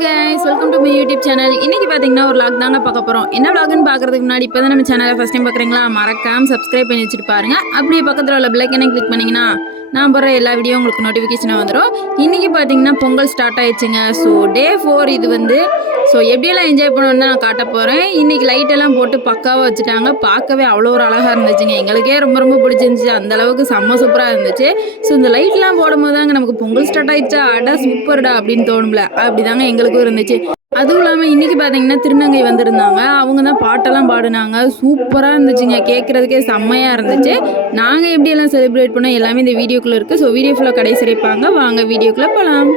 Guys welcome to my YouTube channel இன்னைக்கு பார்த்தீங்கன்னா ஒரு லாக் தாங்க பார்க்க போகிறோம் என்ன லாக்னு பார்க்குறதுக்கு முன்னாடி இப்போ தான் நம்ம சேனலை ஃபஸ்ட் டைம் பார்க்குறீங்களா? மறக்காம சப்ஸ்கிரைப் பண்ணி வச்சுட்டு பாருங்க. அப்படியே பக்கத்தில் உள்ள பிள்ளைக்கனே கிளிக் பண்ணிங்கன்னா நான் போகிற எல்லா வீடியோ உங்களுக்கு நோட்டிஃபிகேஷனாக வந்துடும் இன்றைக்கி பார்த்தீங்கன்னா பொங்கல் ஸ்டார்ட் ஆயிடுச்சுங்க. ஸோ டே ஃபோர் இது வந்து. ஸோ எப்படியெல்லாம் என்ஜாய் பண்ணணும்னு நான் காட்ட போகிறேன் இன்றைக்கி லைட்டெல்லாம் போட்டு பக்காவாக வச்சுட்டாங்க. பார்க்கவே அவ்வளோ ஒரு அழகாக இருந்துச்சுங்க. எங்களுக்கே ரொம்ப ரொம்ப பிடிச்சிருந்துச்சு. அந்த அளவுக்கு செம்ம சூப்பராக இருந்துச்சு. ஸோ இந்த லைட்லாம் போடும்போது தாங்க நமக்கு பொங்கல் ஸ்டார்ட் ஆயிடுச்சா? அடா சூப்பர்டா அப்படின்னு தோணும்ல. அப்படி தாங்க எங்களுக்கும் இருந்துச்சு. அதுவும் இல்லாமல் இன்றைக்கி பார்த்தீங்கன்னா திருநங்கை வந்திருந்தாங்க. அவங்க தான் பாட்டெல்லாம் பாடினாங்க. சூப்பராக இருந்துச்சுங்க. கேட்குறதுக்கே செம்மையாக இருந்துச்சு. நாங்கள் எப்படியெல்லாம் செலிப்ரேட் பண்ணோம்? எல்லாமே இந்த வீடியோக்குள்ளே இருக்குது ஸோ வீடியோ ஃபுல்லாக கடைசி வாங்க வீடியோக்குள்ளே போகலாம்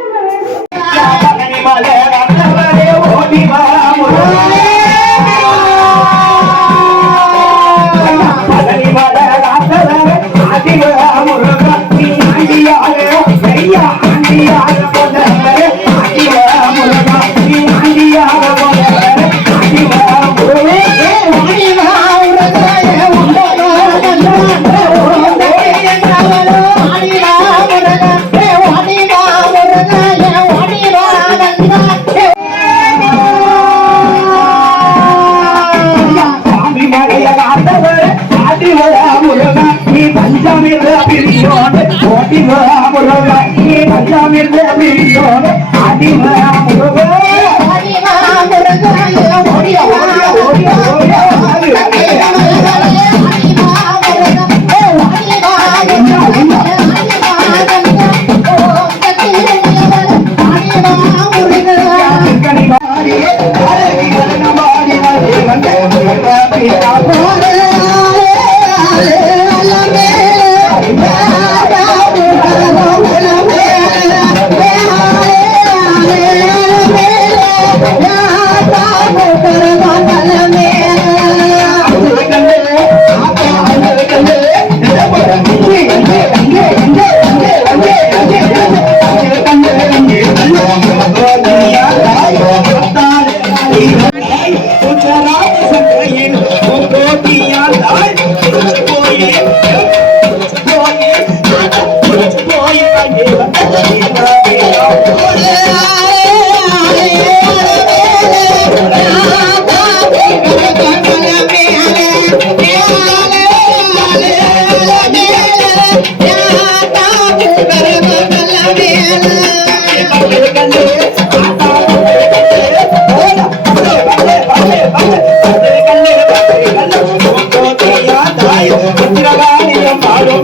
பஞ்சாமிர்த பிரியோடு ஓடிவா முருகா நீ பஞ்சாமிர்த பாடும்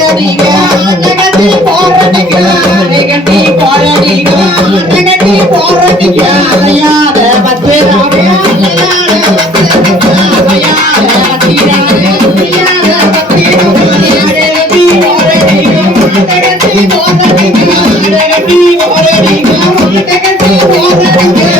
Thank.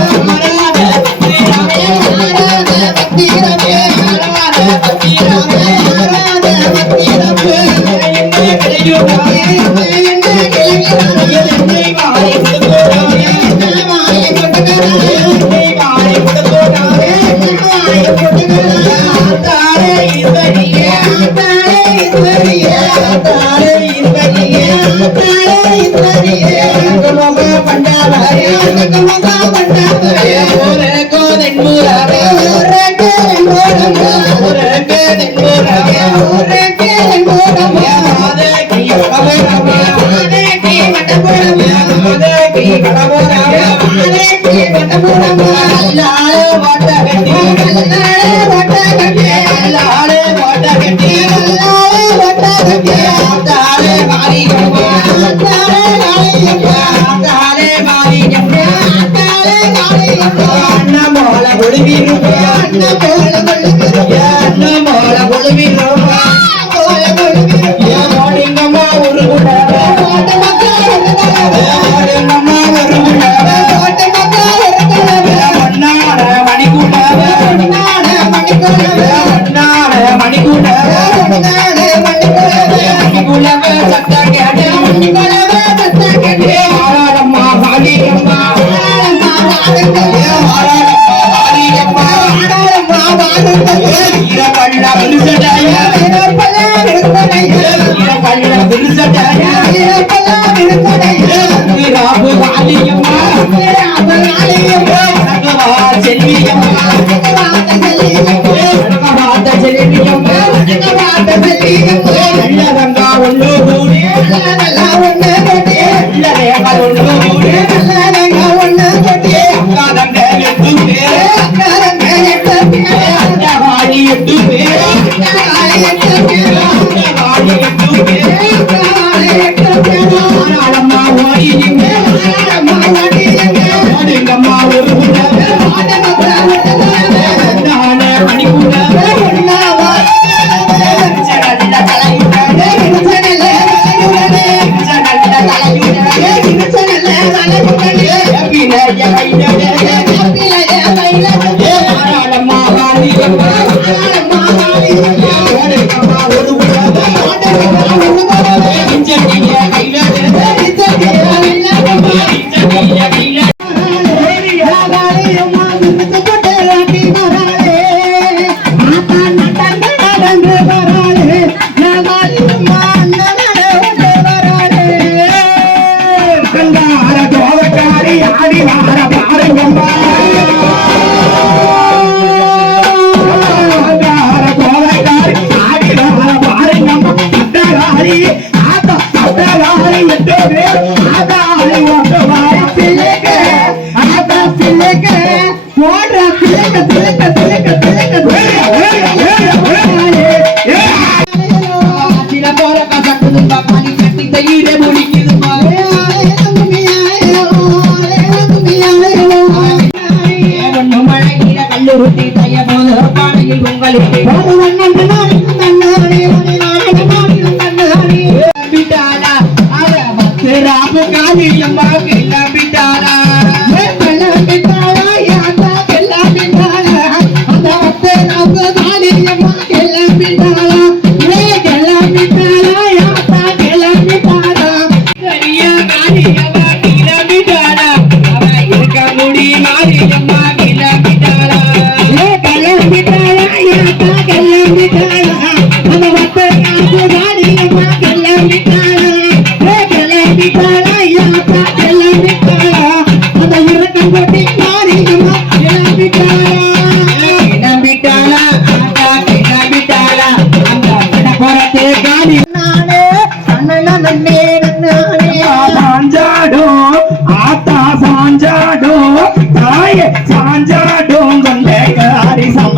Yeah. ఉన్నదంగా ఉండు பாருங்க பாருங்க பாருங்கம்மா காலி அம்மா கேட்டா பிட்டானா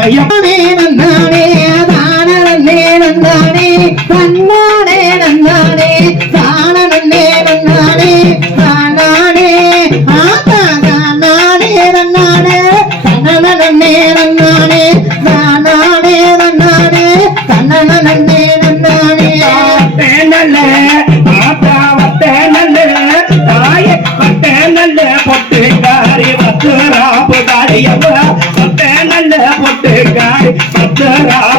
பையனே நந்தானே தானே நந்தானே தன்னானே நந்தானே தானே நந்தானே தானானே ஆத்தா தானானே நன்னானே தன்னே நன்னானே தானானே நன்னானே தன்னே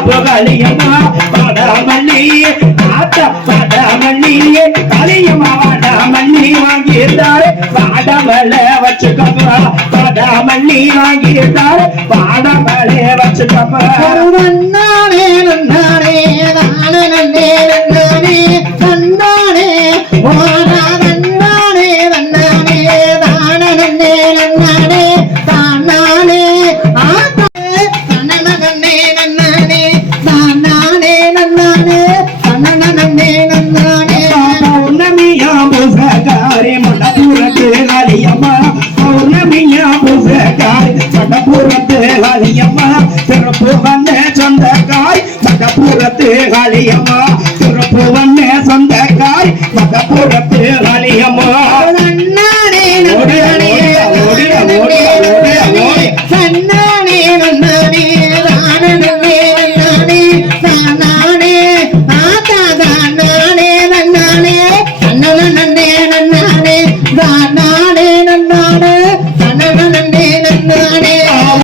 புகழியம்மா வடமல்லி ஆத்த வடமல்லியே கலியம்மா வடமல்லி வாங்கியிருந்தாரு. பாடமலை வச்சுக்கப்பா வடமல்லி வாங்கியிருந்தாரு. பாடமலை வச்சுக்கப்பா. நானே நானே நானே மகப்பூர பேராளியம்மா